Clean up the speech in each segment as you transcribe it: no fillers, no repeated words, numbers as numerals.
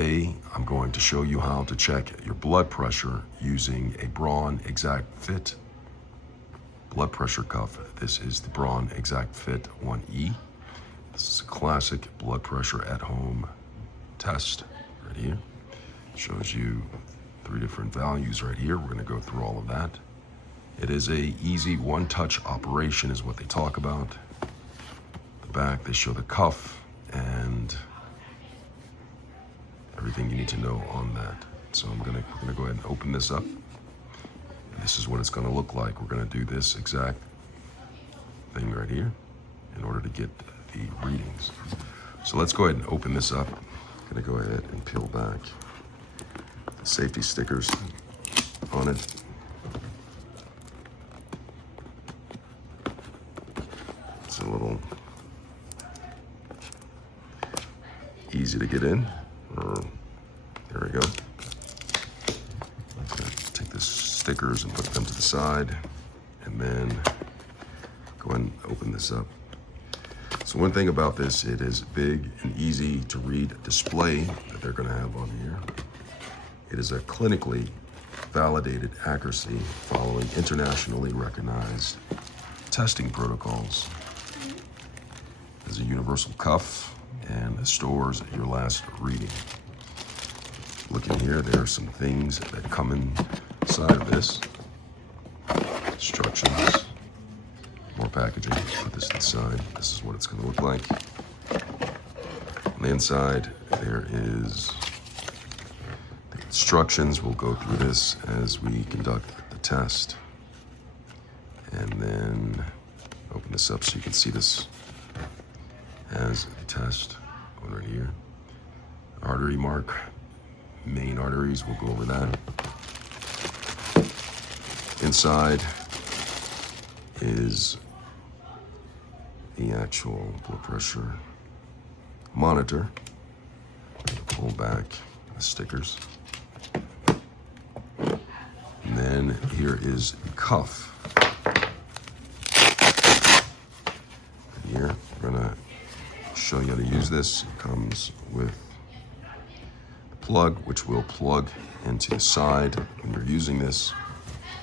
Today, I'm going to show you how to check your blood pressure using a Braun ExactFit blood pressure cuff. This is the Braun ExactFit 1E. This is a classic blood pressure at home test right here. Shows you 3 different values right here. We're gonna go through all of that. It is a easy one-touch operation is what they talk about. The back, they show the cuff and everything you need to know on that. So we're gonna go ahead and open this up. And this is what it's gonna look like. We're gonna do this exact thing right here in order to get the readings. So let's go ahead and open this up. I'm gonna go ahead and peel back the safety stickers on it. It's a little easy to get in. There we go. Take the stickers and put them to the side, and then go ahead and open this up. So one thing about this, it is big and easy to read display that they're gonna have on here. It is a clinically validated accuracy following internationally recognized testing protocols. There's a universal cuff and it stores your last reading. Looking here, there are some things that come inside of this. Instructions, more packaging. Put this inside. This is what it's going to look like. On the inside, there is the instructions. We'll go through this as we conduct the test. And then open this up so you can see this as a test. One right here. Artery mark. Main arteries, we'll go over that. Inside is the actual blood pressure monitor. Pull back the stickers. And then here is the cuff. And here, we're gonna show you how to use this. It comes with plug, which will plug into the side when you're using this.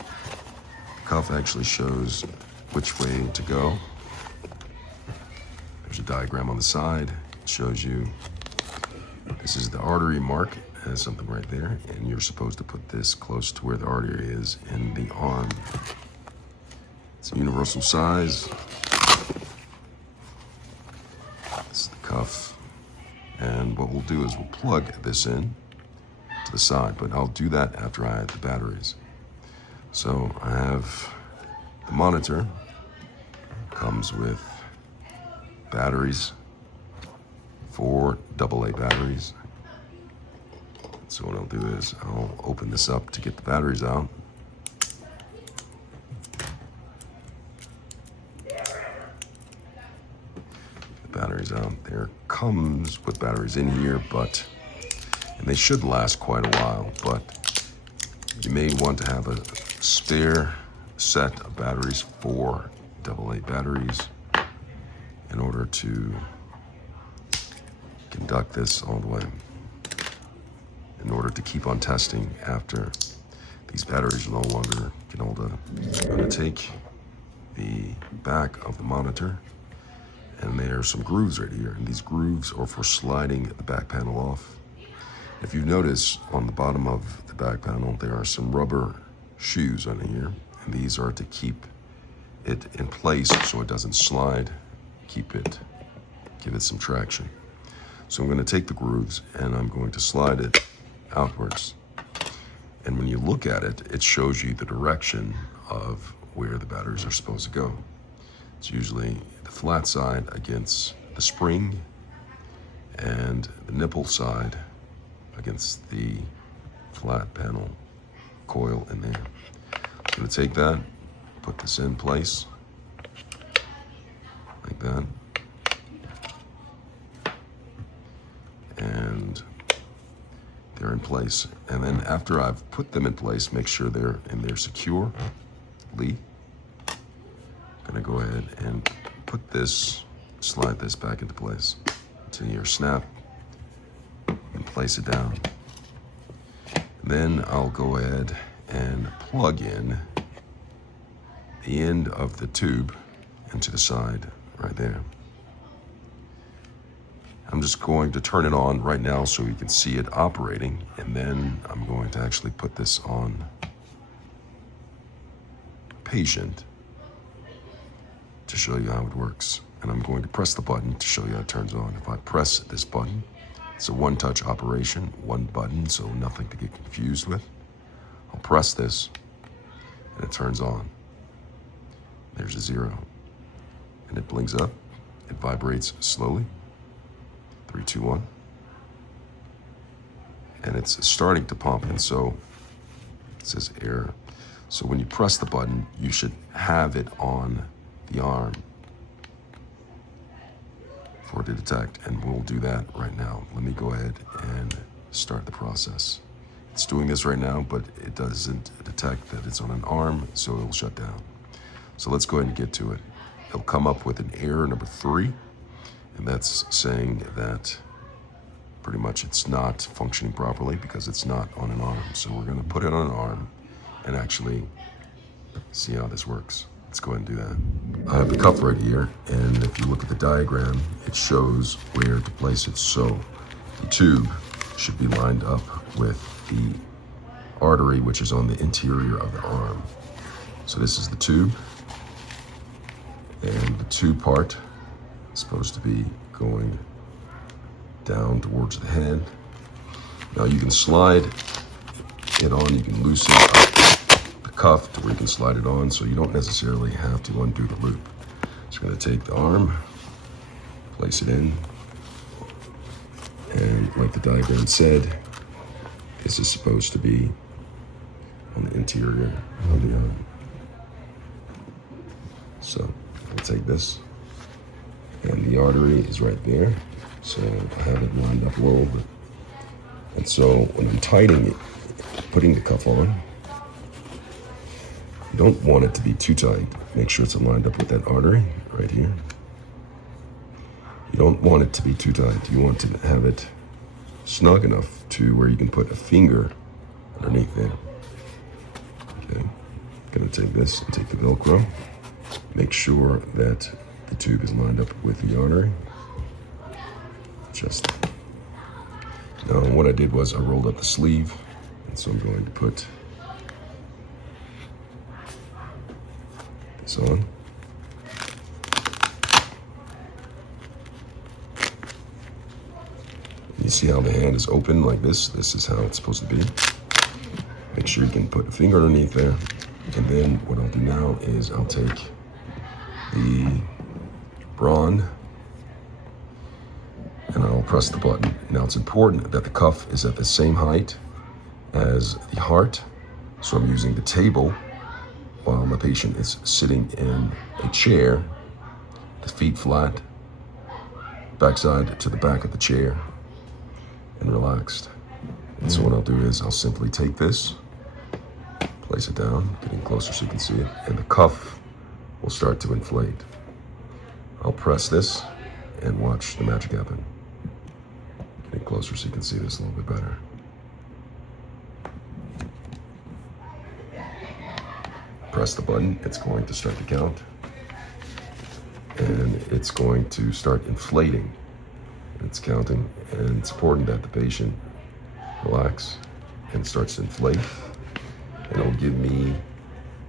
The cuff actually shows which way to go. There's a diagram on the side. It shows you this is the artery mark. It has something right there, and you're supposed to put this close to where the artery is in the arm. It's a universal size. This is the cuff. And what we'll do is we'll plug this in to the side, but I'll do that after I add the batteries. So I have the monitor, comes with batteries, 4 AA batteries. So what I'll do is I'll open this up to get the batteries out. Batteries out. There comes with batteries in here, and they should last quite a while, but you may want to have a spare set of batteries, 4 AA batteries, in order to conduct this all the way, in order to keep on testing after these batteries no longer can hold up. I'm going to take the back of the monitor, and there are some grooves right here, and these grooves are for sliding the back panel off. If you notice on the bottom of the back panel, there are some rubber shoes on here, and these are to keep it in place so it doesn't slide, give it some traction. So I'm going to take the grooves and I'm going to slide it outwards. And when you look at it, it shows you the direction of where the batteries are supposed to go. It's usually the flat side against the spring and the nipple side against the flat panel coil in there. I'm going to take that, put this in place like that, and they're in place. And then after I've put them in place, make sure they're in there securely. I'm going to go ahead and put this, slide this back into place to your snap and place it down. Then I'll go ahead and plug in the end of the tube into the side right there. I'm just going to turn it on right now so you can see it operating, and then I'm going to actually put this on patient to show you how it works. And I'm going to press the button to show you how it turns on. If I press this button, it's a one-touch operation, one button, so nothing to get confused with. I'll press this, and it turns on. There's a 0. And it blinks up. It vibrates slowly. 3, 2, 1. And it's starting to pump, and so it says error. So when you press the button, you should have it on the arm for it to detect, and we'll do that right now. Let me go ahead and start the process. It's doing this right now, but it doesn't detect that it's on an arm, so it'll shut down. So let's go ahead and get to it. It'll come up with an error number 3, and that's saying that pretty much it's not functioning properly because it's not on an arm. So we're gonna put it on an arm and actually see how this works. Let's go ahead and do that. I have the cuff right here, and if you look at the diagram, it shows where to place it. So the tube should be lined up with the artery, which is on the interior of the arm. So this is the tube, and the tube part is supposed to be going down towards the head. Now you can slide it on, you can loosen up the cuff to where you can slide it on, so you don't necessarily have to undo the loop. Just gonna take the arm, place it in, and like the diagram said, this is supposed to be on the interior of the arm. So I'll take this, and the artery is right there. So I have it lined up a little bit. And so when I'm tightening it, putting the cuff on, you don't want it to be too tight. Make sure it's lined up with that artery right here. You don't want it to be too tight. You want to have it snug enough to where you can put a finger underneath there. Okay, gonna take this and take the Velcro. Make sure that the tube is lined up with the artery. Just now, what I did was I rolled up the sleeve, and so I'm going to put this on. You see how the hand is open like this? This is how it's supposed to be. Make sure you can put a finger underneath there. And then what I'll do now is I'll take the Braun and I'll press the button. Now it's important that the cuff is at the same height as the heart. So I'm using the table while my patient is sitting in a chair, the feet flat, backside to the back of the chair, and relaxed. And so what I'll do is I'll simply take this, place it down, getting closer so you can see it, and the cuff will start to inflate. I'll press this and watch the magic happen. Getting closer so you can see this a little bit better. Press the button, it's going to start to count, and it's going to start inflating. It's counting, and it's important that the patient relax and starts to inflate, and it'll give me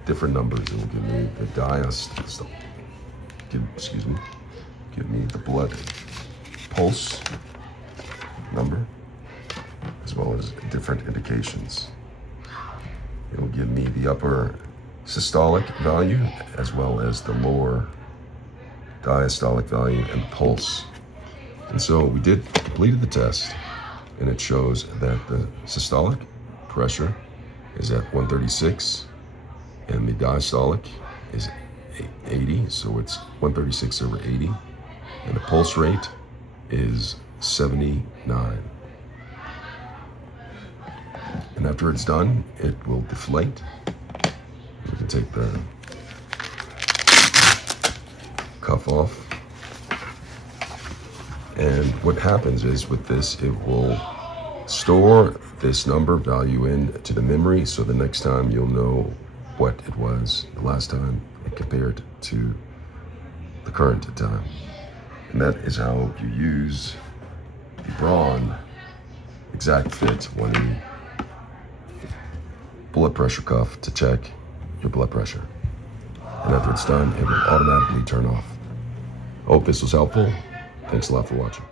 different numbers. It will give me the diastolic, give me the blood pulse number, as well as different indications. It'll give me the upper systolic value, as well as the lower diastolic value and pulse. And so we completed the test, and it shows that the systolic pressure is at 136, and the diastolic is 80, so it's 136 over 80, and the pulse rate is 79. And after it's done, it will deflate. We can take the cuff off, And what happens is with this, it will store this number value into the memory, so the next time you'll know what it was the last time and compare it to the current time. And that is how you use the Braun ExactFit 1E blood pressure cuff to check your blood pressure. And after it's done, it will automatically turn off. I hope this was helpful. Thanks a lot for watching.